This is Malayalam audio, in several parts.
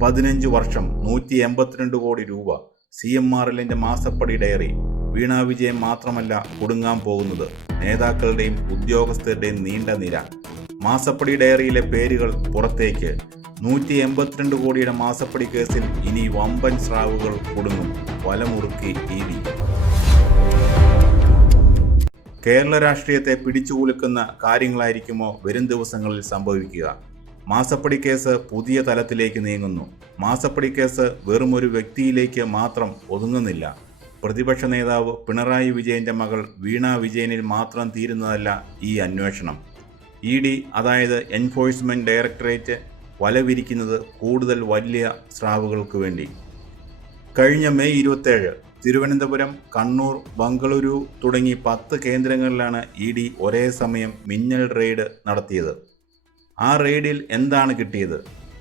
15 വർഷം 182 കോടി രൂപ. CMRLന്റെ മാസപ്പടി ഡയറി. വീണ വിജയൻ മാത്രമല്ല കുടുങ്ങാൻ പോകുന്നത്, നേതാക്കളുടെയും ഉദ്യോഗസ്ഥരുടെയും നീണ്ട നിര. മാസപ്പടി ഡയറിയിലെ പേരുകൾ പുറത്തേക്ക്. 182 കോടിയുടെ മാസപ്പടി കേസിൽ ഇനി വമ്പൻ സ്രാവുകൾ കുടുങ്ങും. വലമുറുക്കി ED. കേരള രാഷ്ട്രീയത്തെ പിടിച്ചുകുലുക്കുന്ന കാര്യങ്ങളായിരിക്കുമോ വരും ദിവസങ്ങളിൽ സംഭവിക്കുക? മാസപ്പടി കേസ് പുതിയ തലത്തിലേക്ക് നീങ്ങുന്നു. മാസപ്പടി കേസ് വെറും ഒരു വ്യക്തിയിലേക്ക് മാത്രം ഒതുങ്ങുന്നില്ല. പ്രതിപക്ഷ നേതാവ് പിണറായി വിജയന്റെ മകൾ വീണ വിജയനിൽ മാത്രം തീരുന്നതല്ല ഈ അന്വേഷണം. ED, അതായത് എൻഫോഴ്സ്മെന്റ് ഡയറക്ടറേറ്റ്, വലവിരിക്കുന്നത് കൂടുതൽ വലിയ സ്രാവുകൾക്ക് വേണ്ടി. കഴിഞ്ഞ മെയ് 27 തിരുവനന്തപുരം, കണ്ണൂർ, ബംഗളൂരു തുടങ്ങി 10 കേന്ദ്രങ്ങളിലാണ് ED ഒരേ സമയം മിന്നൽ റെയ്ഡ് നടത്തിയത്. ആ റെയ്ഡിൽ എന്താണ് കിട്ടിയത്?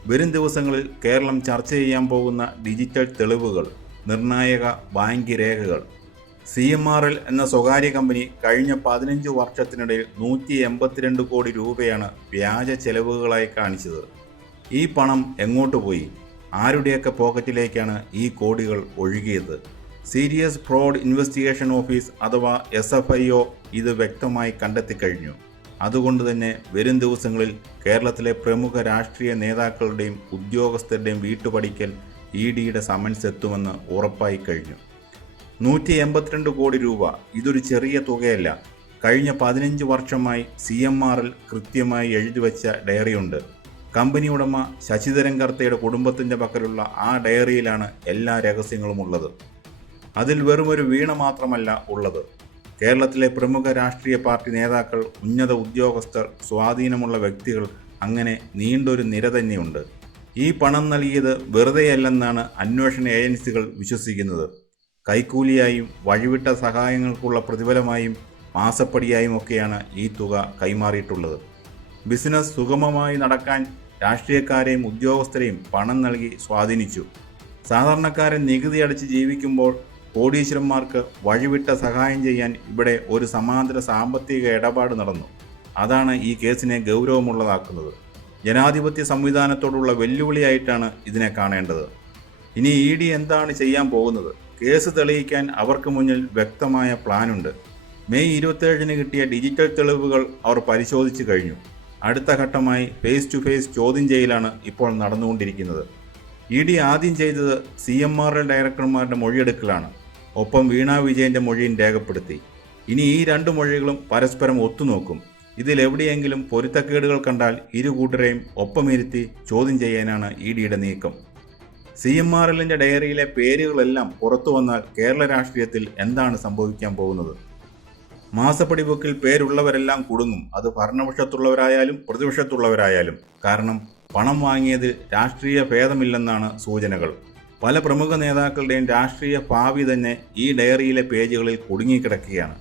വരും ദിവസങ്ങളിൽ കേരളം ചർച്ച ചെയ്യാൻ പോകുന്ന ഡിജിറ്റൽ തെളിവുകൾ, നിർണായക ബാങ്ക് രേഖകൾ. CMRL എന്ന സ്വകാര്യ കമ്പനി കഴിഞ്ഞ 15 വർഷത്തിനിടയിൽ 182 കോടി രൂപയാണ് വ്യാജ ചെലവുകളായി കാണിച്ചത്. ഈ പണം എങ്ങോട്ട് പോയി? ആരുടെയൊക്കെ പോക്കറ്റിലേക്കാണ് ഈ കോടികൾ ഒഴുകിയത്? സീരിയസ് ഫ്രോഡ് ഇൻവെസ്റ്റിഗേഷൻ ഓഫീസ് അഥവാ SFIO ഇത് വ്യക്തമായി കണ്ടെത്തിക്കഴിഞ്ഞു. അതുകൊണ്ട് തന്നെ വരും ദിവസങ്ങളിൽ കേരളത്തിലെ പ്രമുഖ രാഷ്ട്രീയ നേതാക്കളുടെയും ഉദ്യോഗസ്ഥരുടെയും വീട്ടുപടിക്കൽ EDയുടെ സമൻസ് എത്തുമെന്ന് ഉറപ്പായി കഴിഞ്ഞു. 182 കോടി രൂപ ഇതൊരു ചെറിയ തുകയല്ല. കഴിഞ്ഞ 15 വർഷമായി CMRL കൃത്യമായി എഴുതിവെച്ച ഡയറിയുണ്ട്. കമ്പനി ഉടമ ശശിധരൻ കർത്തയുടെ കുടുംബത്തിൻ്റെ പക്കലുള്ള ആ ഡയറിയിലാണ് എല്ലാ രഹസ്യങ്ങളും ഉള്ളത്. അതിൽ വെറുമൊരു വീണ മാത്രമല്ല ഉള്ളത്. കേരളത്തിലെ പ്രമുഖ രാഷ്ട്രീയ പാർട്ടി നേതാക്കൾ, ഉന്നത ഉദ്യോഗസ്ഥർ, സ്വാധീനമുള്ള വ്യക്തികൾ, അങ്ങനെ നീണ്ടൊരു നിര തന്നെയുണ്ട്. ഈ പണം നൽകിയത് വെറുതെയല്ലെന്നാണ് അന്വേഷണ ഏജൻസികൾ വിശ്വസിക്കുന്നത്. കൈക്കൂലിയായും വഴിവിട്ട സഹായങ്ങൾക്കുള്ള പ്രതിഫലമായും മാസപ്പടിയായും ഒക്കെയാണ് ഈ തുക കൈമാറിയിട്ടുള്ളത്. ബിസിനസ് സുഗമമായി നടക്കാൻ രാഷ്ട്രീയക്കാരെയും ഉദ്യോഗസ്ഥരെയും പണം നൽകി സ്വാധീനിച്ചു. സാധാരണക്കാരൻ നികുതി അടച്ച് ജീവിക്കുമ്പോൾ കോടീശ്വരന്മാർക്ക് വഴിവിട്ട സഹായം ചെയ്യാൻ ഇവിടെ ഒരു സമാന്തര സാമ്പത്തിക ഇടപാട് നടന്നു. അതാണ് ഈ കേസിനെ ഗൗരവമുള്ളതാക്കുന്നത്. ജനാധിപത്യ സംവിധാനത്തോടുള്ള വെല്ലുവിളിയായിട്ടാണ് ഇതിനെ കാണേണ്ടത്. ഇനി ED എന്താണ് ചെയ്യാൻ പോകുന്നത്? കേസ് തെളിയിക്കാൻ അവർക്ക് മുന്നിൽ വ്യക്തമായ പ്ലാനുണ്ട്. മെയ് 27 കിട്ടിയ ഡിജിറ്റൽ തെളിവുകൾ അവർ പരിശോധിച്ചു കഴിഞ്ഞു. അടുത്ത ഘട്ടമായി ഫേസ് ടു ഫേസ് ചോദ്യം ചെയ്യലാണ് ഇപ്പോൾ നടന്നുകൊണ്ടിരിക്കുന്നത്. ED ആദ്യം ചെയ്തത് CMRL ഡയറക്ടർമാരുടെ മൊഴിയെടുക്കലാണ്. ഒപ്പം വീണ വിജയന്റെ മൊഴിയും രേഖപ്പെടുത്തി. ഇനി ഈ 2 മൊഴികളും പരസ്പരം ഒത്തുനോക്കും. ഇതിലെവിടെയെങ്കിലും പൊരുത്തക്കേടുകൾ കണ്ടാൽ ഇരു കൂട്ടരെയും ഒപ്പമിരുത്തി ചോദ്യം ചെയ്യാനാണ് EDയുടെ നീക്കം. CMRLന്റെ ഡയറിയിലെ പേരുകളെല്ലാം പുറത്തു വന്നാൽ കേരള രാഷ്ട്രീയത്തിൽ എന്താണ് സംഭവിക്കാൻ പോകുന്നത്? മാസപ്പടി ബുക്കിൽ പേരുള്ളവരെല്ലാം കുടുങ്ങും. അത് ഭരണപക്ഷത്തുള്ളവരായാലും പ്രതിപക്ഷത്തുള്ളവരായാലും. കാരണം പണം വാങ്ങിയതിൽ രാഷ്ട്രീയ ഭേദമില്ലെന്നാണ് സൂചനകൾ. പല പ്രമുഖ നേതാക്കളുടെയും രാഷ്ട്രീയ ഭാവി തന്നെ ഈ ഡയറിയിലെ പേജുകളിൽ കുടുങ്ങിക്കിടക്കുകയാണ്.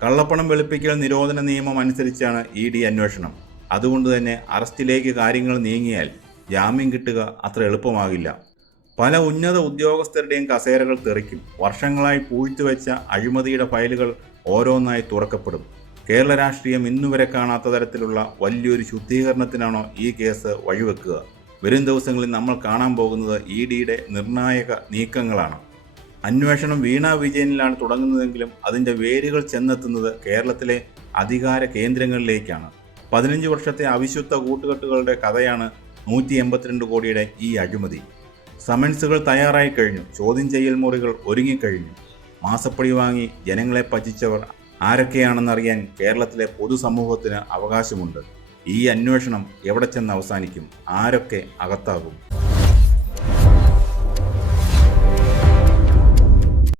കള്ളപ്പണം വെളുപ്പിക്കൽ നിരോധന നിയമം അനുസരിച്ചാണ് ED അന്വേഷണം. അതുകൊണ്ട് തന്നെ അറസ്റ്റിലേക്ക് കാര്യങ്ങൾ നീങ്ങിയാൽ ജാമ്യം കിട്ടുക അത്ര എളുപ്പമാകില്ല. പല ഉന്നത ഉദ്യോഗസ്ഥരുടെയും കസേരകൾ തെറിക്കും. വർഷങ്ങളായി പൂഴ്ത്തിവെച്ച അഴിമതിയുടെ ഫയലുകൾ ഓരോന്നായി തുറക്കപ്പെടും. കേരള രാഷ്ട്രീയം ഇന്നുവരെ കാണാത്ത തരത്തിലുള്ള വലിയൊരു ശുദ്ധീകരണത്തിനാണോ ഈ കേസ് വഴിവെക്കുക? വരും ദിവസങ്ങളിൽ നമ്മൾ കാണാൻ പോകുന്നത് EDയുടെ നിർണായക നീക്കങ്ങളാണ്. അന്വേഷണം വീണ വിജയനിലാണ് തുടങ്ങുന്നതെങ്കിലും അതിൻ്റെ വേരുകൾ ചെന്നെത്തുന്നത് കേരളത്തിലെ അധികാര കേന്ദ്രങ്ങളിലേക്കാണ്. 15 വർഷത്തെ അവിശുദ്ധ കൂട്ടുകെട്ടുകളുടെ കഥയാണ് 182 കോടിയുടെ ഈ അഴിമതി. സമൻസുകൾ തയ്യാറായി കഴിഞ്ഞു. ചോദ്യം ചെയ്യൽ മുറികൾ ഒരുങ്ങിക്കഴിഞ്ഞു. മാസപ്പടി വാങ്ങി ജനങ്ങളെ പറ്റിച്ചവർ ആരൊക്കെയാണെന്നറിയാൻ കേരളത്തിലെ പൊതുസമൂഹത്തിന് അവകാശമുണ്ട്. ഈ അന്വേഷണം എവിടെ ചെന്ന് അവസാനിക്കും? ആരൊക്കെ അകത്താകും?